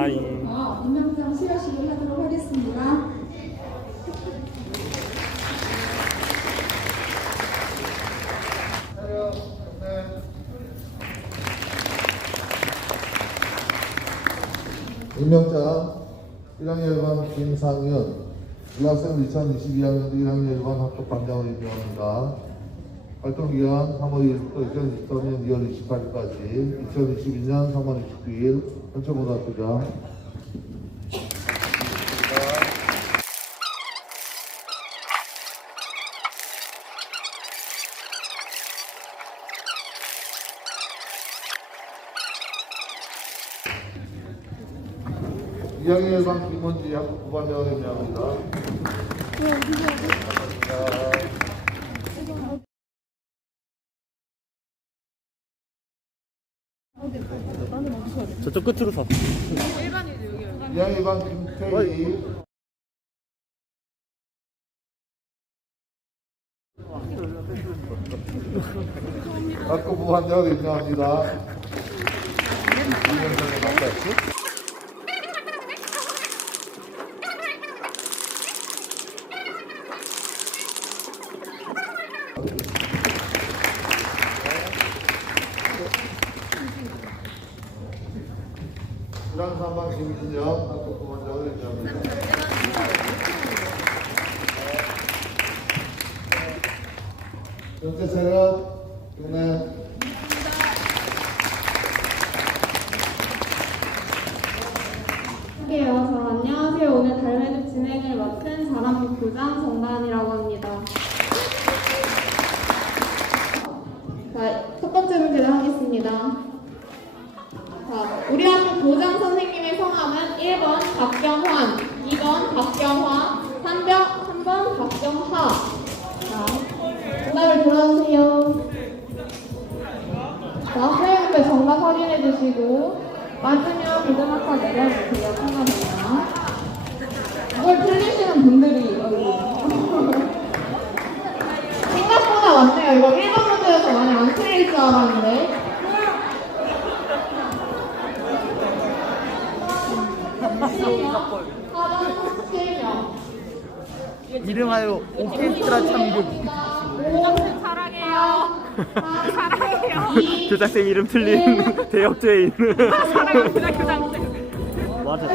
어, 임명장 수여식을 하도록 하겠습니다. 임명장 1학년 1반 김상현 중학생 2022학년 1학년 1반 합격 반장을 임명합니다. 활동기간 3월 1일부터 2023년 2월 28일까지 2022년 3월 29일 현천고등학교장 이학년 1반 김원지 학급 부반장을 임명합니다. 저쪽 끝으로 서. 2학년 1반 김태희 학급 부반장을 임명합니다. 임명장에 맞다. 부랑 3반 김진영 학급 부반장을 임명합니다. 현재 세력 육내 할게요. 자, 안녕하세요. 오늘 달매듭 진행을 맡은 사람부 교장 정다은이라고 합니다. 자, 첫 번째 문제를 하겠습니다. 자, 우리 학교 교장 선생님의 성함은 1번 박경환, 2번 박경화, 3번, 3번 박경하. 자, 정답을 들어주세요. 자, 선생님들 정답 확인해 주시고 맞으면 고등학교 내려주세요. 참가입니다. 이걸 틀리시는 분들이 여기 생각보다 많네요. 이거 1번 문제에서 많이 안 틀릴 줄 알았는데. 사전 7명. 이름하여 오케스트라 참극. 사랑해요. 사랑해요. 교장생 이름 틀린 대역죄인. 사랑합니다, 교장님. 맞아.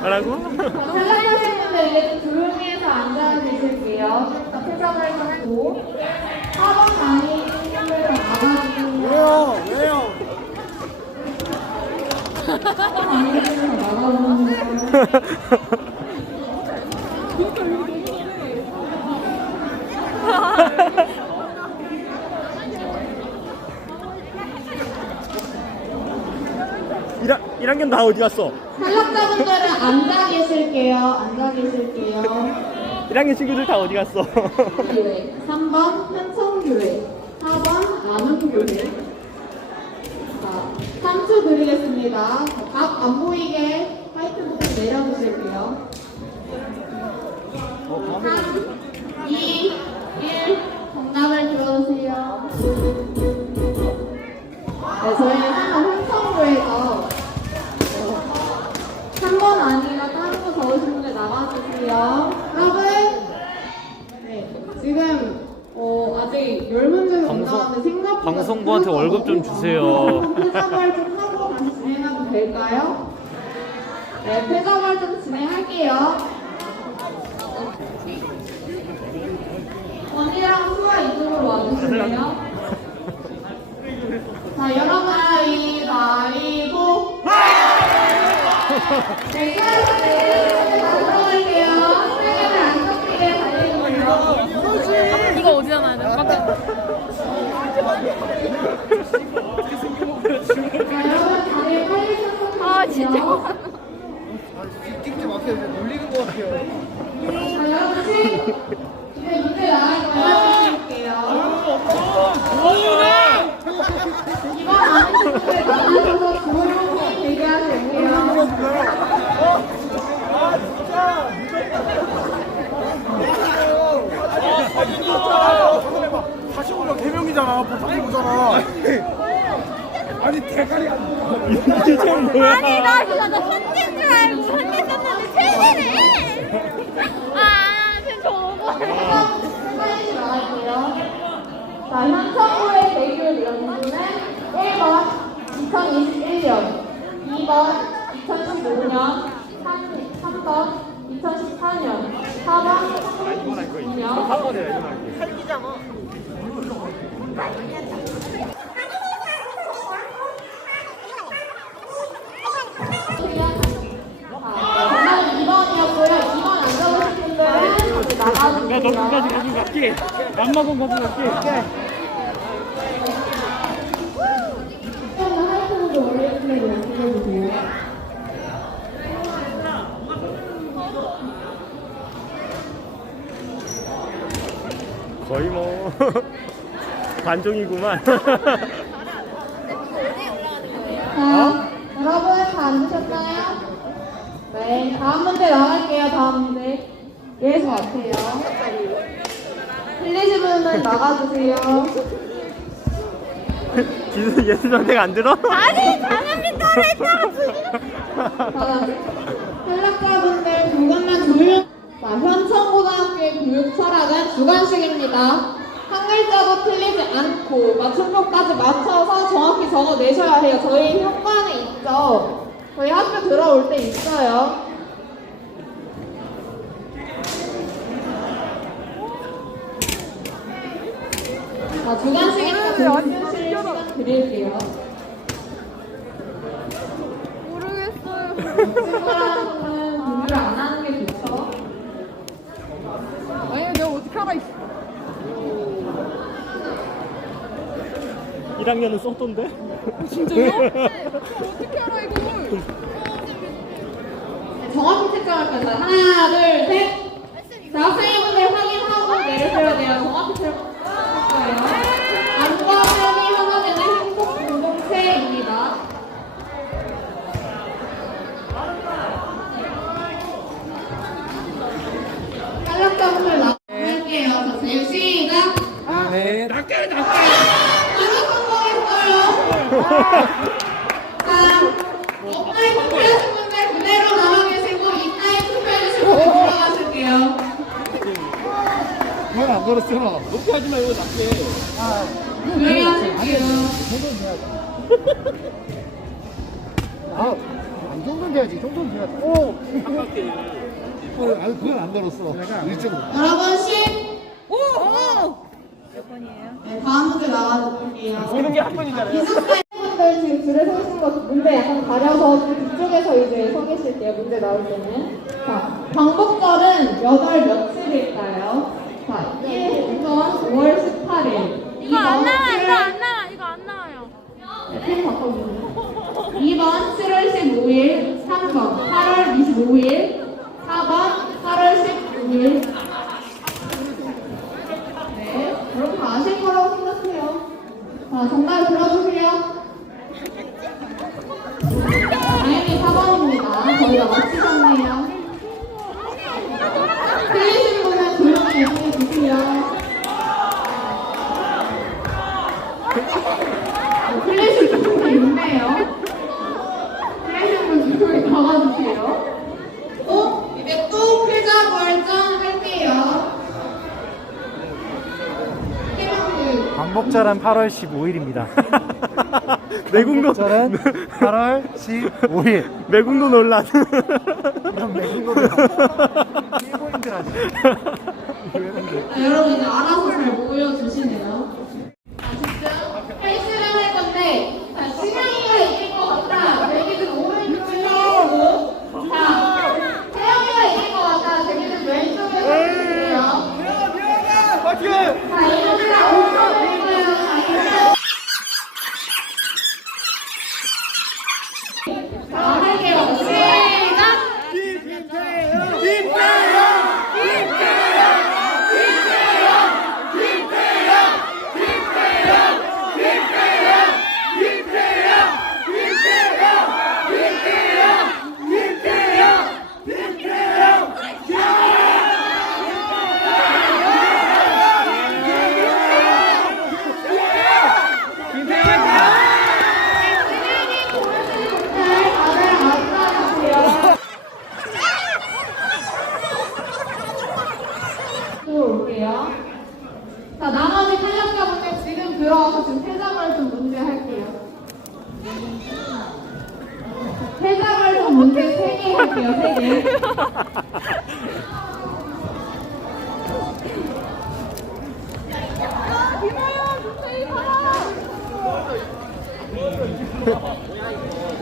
뭐라고? 탈락하시는 분들 이제 조용히 해서 앉아 계실게요. 표정을 잡고 4번 강의 팀을 나가주세요. 왜요? 왜요? 일학 1학년 다 어디 갔어? 탈락자분들은 앉아 계실게요. 앉아 계실게요. 1학년 친구들 다 어디 갔어? 교회 3번 현천교회 4번 안흥교회 자 3초 드리겠습니다. 각안 보이게 화이트 부분 내려주실게요. 3 2 1 정답을 들어주세요. 네 저희는 항상 홍천교회에서 3번 아니라 다른 거 적으신 분들 나가주세요. 여러분, 네, 지금 어, 아직 열 문제가 못 방송- 나왔는데 생각보다 방송부한테 월급 좀 주세요. 패자발 좀 하고 다시 진행하면 될까요? 네, 패자발 좀 진행할게요. 언니랑 수아 이쪽으로 와주실래요? 자, 여러분, 가위바위보! 네, 수아 씨들 다 들어갈게요. 쓰레기를 안 섞이게 달리고요. 이거 어디다 놔야 돼? 깜짝 자, 여러분, 다들 빨리 선택 해주세요. 아 진짜 찍지 마세요. 이제 놀리는 것 같아요. 아 는 분들 나가셔서 조용히 대기하실게요. 아, 진짜. 이제 뭐야? 아니 나 진짜 나 현지인 줄 알고 현지 썼는데 최진이네. 아, 쟤 저거. 자, 현천구의 대교 연수는 1번 2021년, 2번 2015년, 3, 3번 2014년, 4번 2019년, 끝까지 거기 갈게. 안 먹은 거기 갈게. 그러면 하이픈도 원래 플레이를 연습해주세요. 거의 뭐 관종이구만. 자, 여러분 다 앉으셨나요? 네, 다음 문제 나갈게요. 다음 문제. 예수 같아요. 분은 나가주세요. 기수 예수 전쟁 안 들어? 아니, 장현민 따라 했다가 자, 탈락자분들 조금만 조용. 자, 현천고등학교의 교육 철학은 주관식입니다. 한 글자도 틀리지 않고 맞춤법까지 맞춰서 정확히 적어내셔야 해요. 저희 현관에 있죠. 저희 학교 들어올 때 있어요. 자, 주관식이니까 공부실 시간 드릴게요. 모르겠어요. 친구라는 분은 공부를 안 하는 게 좋죠. 아니 내가 어떻게 알아? 1학년은 썼던데? 진짜요? 어떻게 알아 이걸? 정확히 체크할게요. 자, 하나, 둘, 셋. 자, 학생분들 확인하고 내리셔야 돼요. 정확히 체크 할 거예요. 안과 삶이 하나 되는 행복 공동체입니다. 탈락자분들 나갈게요. 자, 제일 시작. 네. 낚여 낚여. 아주 성공했어요. 안 걸었어? 높게 하지 말고 낮게. 아, 안 정도는 돼야지. 이 정도는 돼야지. 오! 어, 아니, 그건 안 걸었어. 일정으로. 여러분 10. 오! 몇 번이에요? 네, 다음 문제 나가볼게요. 보는 게 한 번이잖아요. 지금 줄에 서신 거 문제 약간 가려서 뒤쪽에서 이제 서 계실게요. 문제 나올 때는. 자, 광복절은 몇월 며칠일까요? 자, 1번 5월 18일. 이거 안 나와, 이거 안 나와, 이거 안 나와요. 네, 펜 바꿔주세요. 2번 7월 15일, 3번 8월 25일, 4번 8월 19일. 네, 여러분 다 아실 거라고 생각해요. 자, 정답 들어주세요. 다행히 4번입니다. 거의 다 맞히셨네요. 틀리신 분은 조용히 얘기해 주세요. 틀리신 분도 있네요. 틀리신 분 조용히 나가주세요. 또 이제 또 필자 결정 할게요. 광복절은 8월 15일입니다. 매국노 절은 8월 15일. 매국노 논란. 이런 매국노들 일본인들. 아, 여러분 이제 알아서 잘 모여주시네요.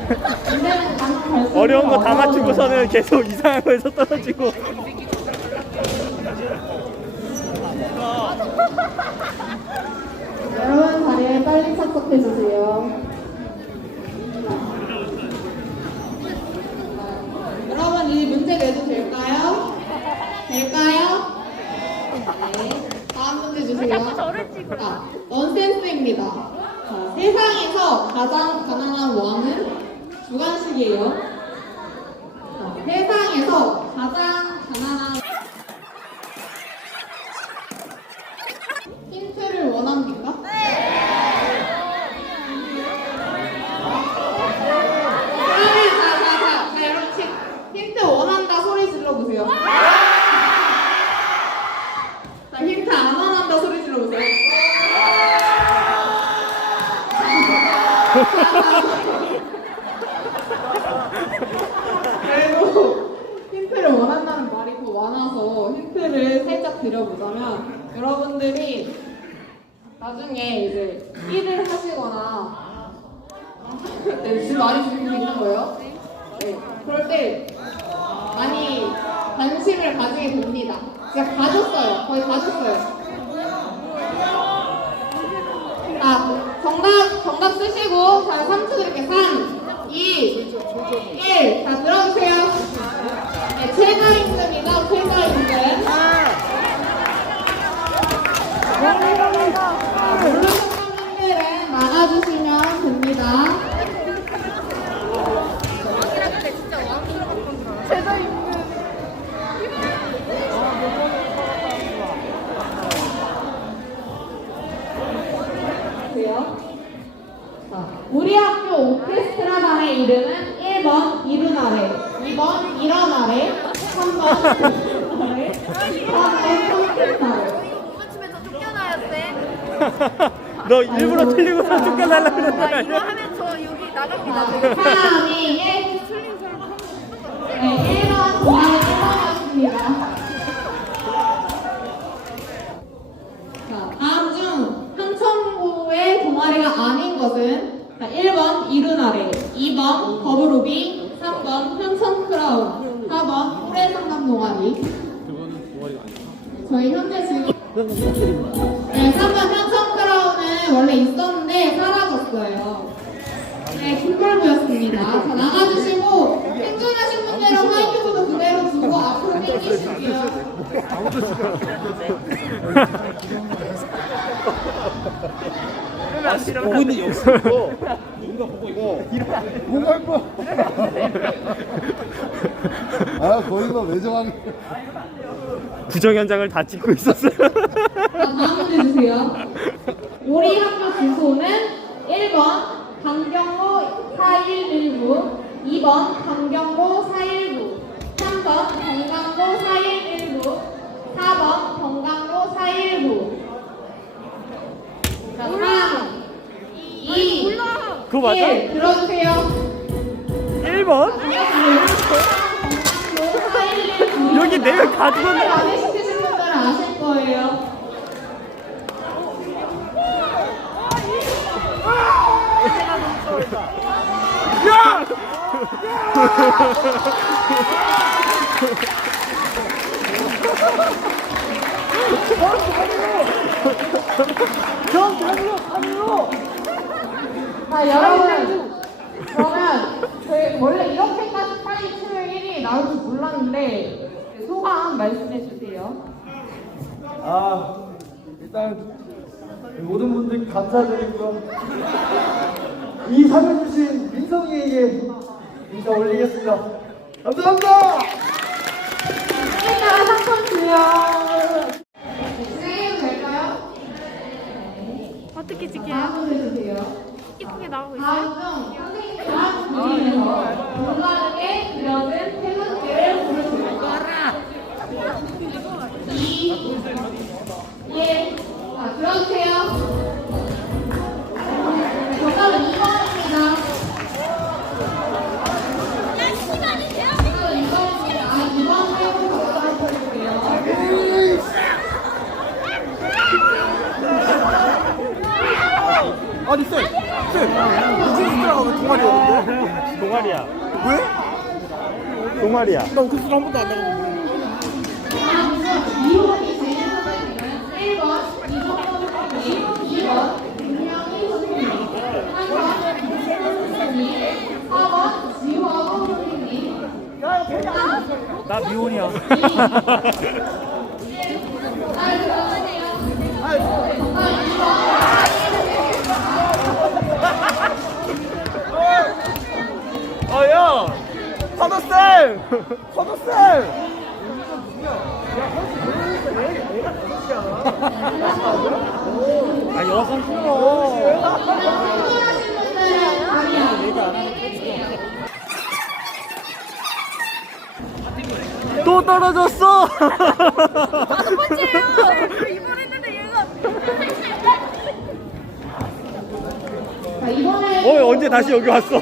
어려운 거 다 맞추고서는 계속 이상한 거에서 떨어지고. 여러분 자리에 빨리 착석해 주세요. 여러분 이 문제 내도 될까요? 될까요? 네. 다음 문제 주세요. 자, 넌센스입니다. 자, 세상에서 가장 가난한 왕은 주관식이에요. 자, 세상에서 가장 가난한 힌트를 원합니까? 그러면 자, 자, 자, 자, 여러분 지- 힌트 원한다 소리 질러보세요. 자, 힌트 안 원한다 소리 질러보세요. 그리고 힌트를 원한다는 말이 더 많아서 힌트를 살짝 드려보자면 여러분들이 나중에 이제 일을 하시거나 네, 지금 많이 주고 있는 거예요. 네, 그럴 때 많이 관심을 가지게 됩니다. 제가 가졌어요. 거의 가졌어요. 자, 정답, 정답 쓰시고, 자, 3초 드릴게요. 3, 2, 1. 자, 들어주세요. 네, 최저임금이죠, 최저임금. 자, 모르셨던 분들은 나가주시면 됩니다. 자, 우리 학교 오케스트라단의 이름은 1번 이르나래, 2번 일어나래, 3번 아래, 4번 컴퓨터래. 맞춤에서 쫓겨나야 돼. 너 일부러 틀리고 서 쫓겨날라 그러는 거 아, 이거 아니야? 하면 저 여기 나갑니다. 자, 3, 2, 1. 네, 1번 정답은 1번이었습니다. 자, 다음 중 삼천고의 동 아리가 아닌 것은 자, 1번 이르나래, 2번 버블로비, 3번 현천 크라운, 4번 후레상담 동아리. 저희 현재 지금 네, 3번 현천 크라운은 원래 있었는데 사라졌어요. 네, 굴벌부였습니다. 자, 나가주시고 생존하신 분들은 화이트보드 그대로 두고 앞으로 당기실게요. 보고 있는 여기 있고 누군가 보고 있고 보고 있고 아 거기서 왜 정하는 부정 현장을 다 찍고 있었어요. 자, 다음 문제 주세요. 우리 학교 주소는 1번 강경로 4119, 2번 강경로 419, 3번 건강로 4119, 4번 건강로 419. 자, 3, 2, 그거 맞아? 1 들어주세요. 1번? 여기 내가 가지고 있는- 많이 시키신 분들은 아실 거예요. 야! 자, 여러분. 그러면 저희 원래 이렇게까지 빨리 토요일 1위 나올 줄 몰랐는데 소감 말씀해 주세요. 아 일단 모든 분들 감사드리고요 이 상을 주신 민성이에게 인사 올리겠습니다 감사합니다 일단 상품 주요. 진행해도 될까요? 어떻게 찍게요? 다음 문제 주세요. 이쁘게 나오고 있어요? 공간에 그려진 태극기를 고르세요. 2, 1. 자, 들어주세요. 정답은 2번입니다. 정답은 2번입니다. 2번 아니 쌤! 쌤! 오케스트라가 왜 동아리였는데? 동아리야. 왜? 동아리야. 나 오케스트라 한 번도 안 나가고 이원이 제일 선생님은 1번 이정도 선생님, 2번 김명희 선생님, 3번 김세훈 선생 님, 4번 지화호 선생님, 나 미혼이야. 파도쌤! 아, 여성 프로. 또 떨어졌어! 다섯 번째예요. 이번 했는데 얘가. 자, 이번에 어, 언제 다시 여기 왔어?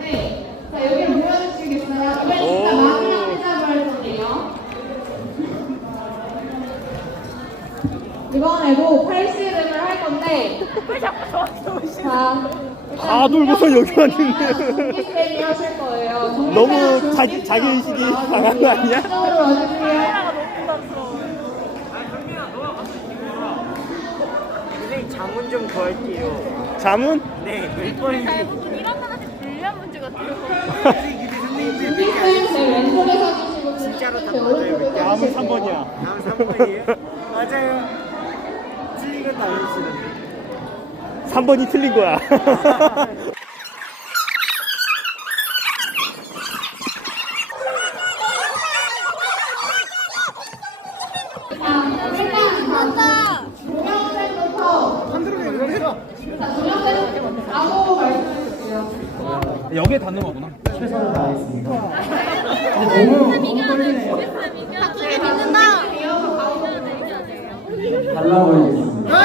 네. 자, 여기 보여주시겠어요? 이번에 진짜 오. 마지막 회작을 할 건데요. 이번에도 팔씨름을 할 건데, 자, 다 돌고서 여기 왔는데. 전기쌤이 하실 거예요. 너무 전기쌤 자기- 자기 의식이 나와주시고 강한 거 아니야? 이쪽으로 와주세요. 선생님 자문 좀 구할게요. 자문? 네, 몇 번인지. 이런 거한테 불리한 문제 같아요. 전기쌤 제 왼쪽에 서 주시고, 진짜로 다제 오른쪽에 다음은 서주세요. 3번이야. 다음 3번이에요? 맞아요. 3번이 틀린 거야. 여기에 닿는 거구나 최선을 다하겠습니다. 박수를 믿는다. 발라버리겠습니다.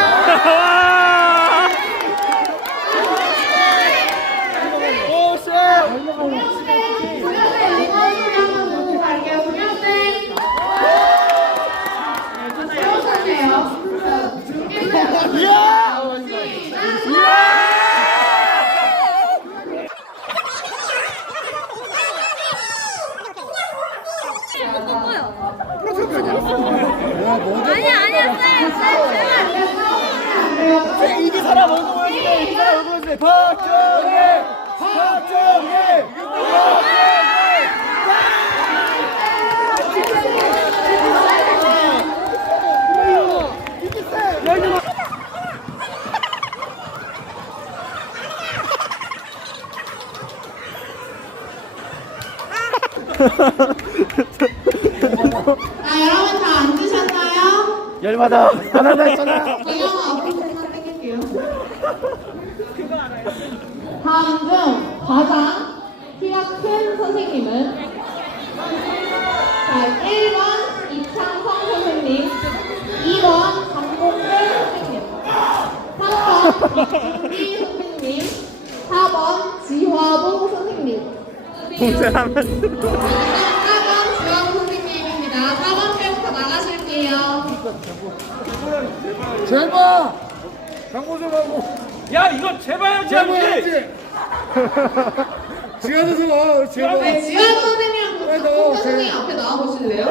동영상 왼손으로 한번 놓고 갈게요. 동영상. 네, 좀 세우셨네요. 자, 준비해주세요. 아니야 아니야 쌤, 쌤, 쌤. 이게 사람 얼굴 보여주네 이 사람 얼굴 보여주네 박정희 박정희 자, 여러분 다 앉으셨나요? 열받아. 안 한다 했잖아. 제가 앞으로. 다음 중 가장 키가 큰 선생님은 자, 1번 이창성 선생님, 2번 강봉근 선생님, 3번 이준기 선생님, 4번 지화봉 선생님. 동생 하면 4번 지화봉 선생님입니다. 4번 때부터 나가실게요. 제발! 광고 좀 하고. 야, 이거 제발 제발 해야지. 지하에서 와 네, 제발. 지환 선생님이랑 박봉 나와, 선생님 앞에 나와보실래요?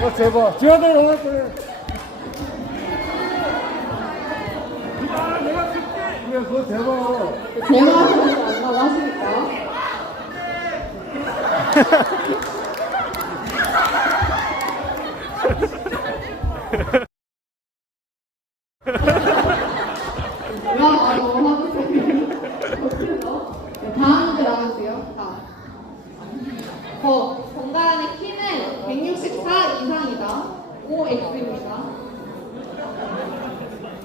어 제발. 나와 그래. 그래 그거 대박. 거 안다고 하시니까. 뭐야, 너무 하고 네, 다음 문제 나가주세요. 자. 거, 공간의 키는 164 이상이다. OX입니다.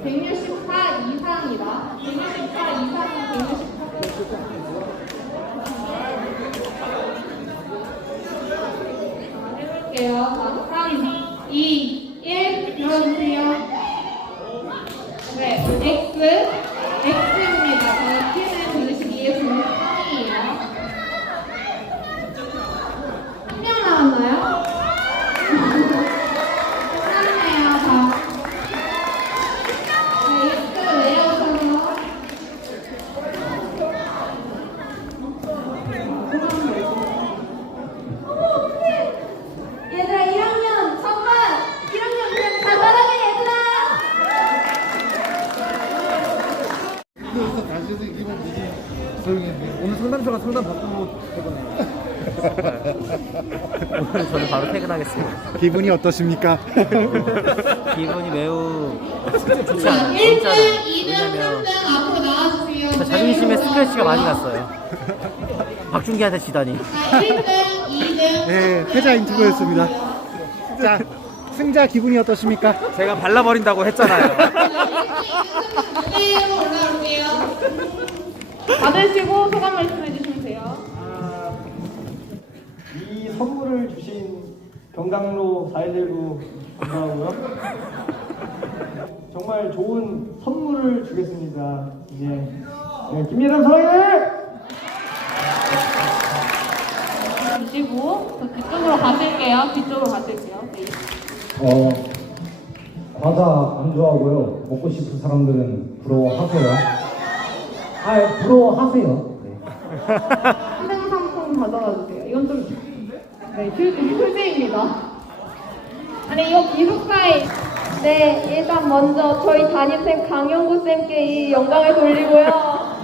164 이상이다. 164 이상은 164. 해볼게요. 자, 3, 2, 1, 열어주세요. 네, X, X입니다. 자, 키는 들으시기에 3이에요. 한 명 남았나요? 끝났네요. 자. 네, X 외우셔서 거랑 상담 받고 퇴근해요. 오늘 저는 바로 퇴근하겠습니다. 기분이 어떠십니까? 기분이 매우 좋지 자, 않- 1등, 않잖아요. 2등, 왜냐면 3등 앞으로 나와주세요. 저 자존심에 스크래치가 많이 갔어요. 박준기한테 지다니. 자, 1등, 2등. 네, 패자 인터뷰였습니다. 자, 승자 기분이 어떠십니까? 제가 발라버린다고 했잖아요. 올라올게요. 받으시고 소감 말씀해 돼요. 이 선물을 주신 경강로 419 감사하고요. 정말 좋은 선물을 주겠습니다. 이제 네, 김예람 사랑해! 주시고 저 뒤쪽으로 가실게요. 뒤쪽으로 가실게요. 네. 어, 과자 안 좋아하고요. 먹고 싶은 사람들은 부러워하세요. 아, 부러워하세요. 네. 3등 상품 가져가 주세요. 이건 좀 네, 휴, 휴지입니다. 아니 이거 기숙사에 네, 일단 먼저 저희 담임쌤 강영구 쌤께 이 영광을 돌리고요.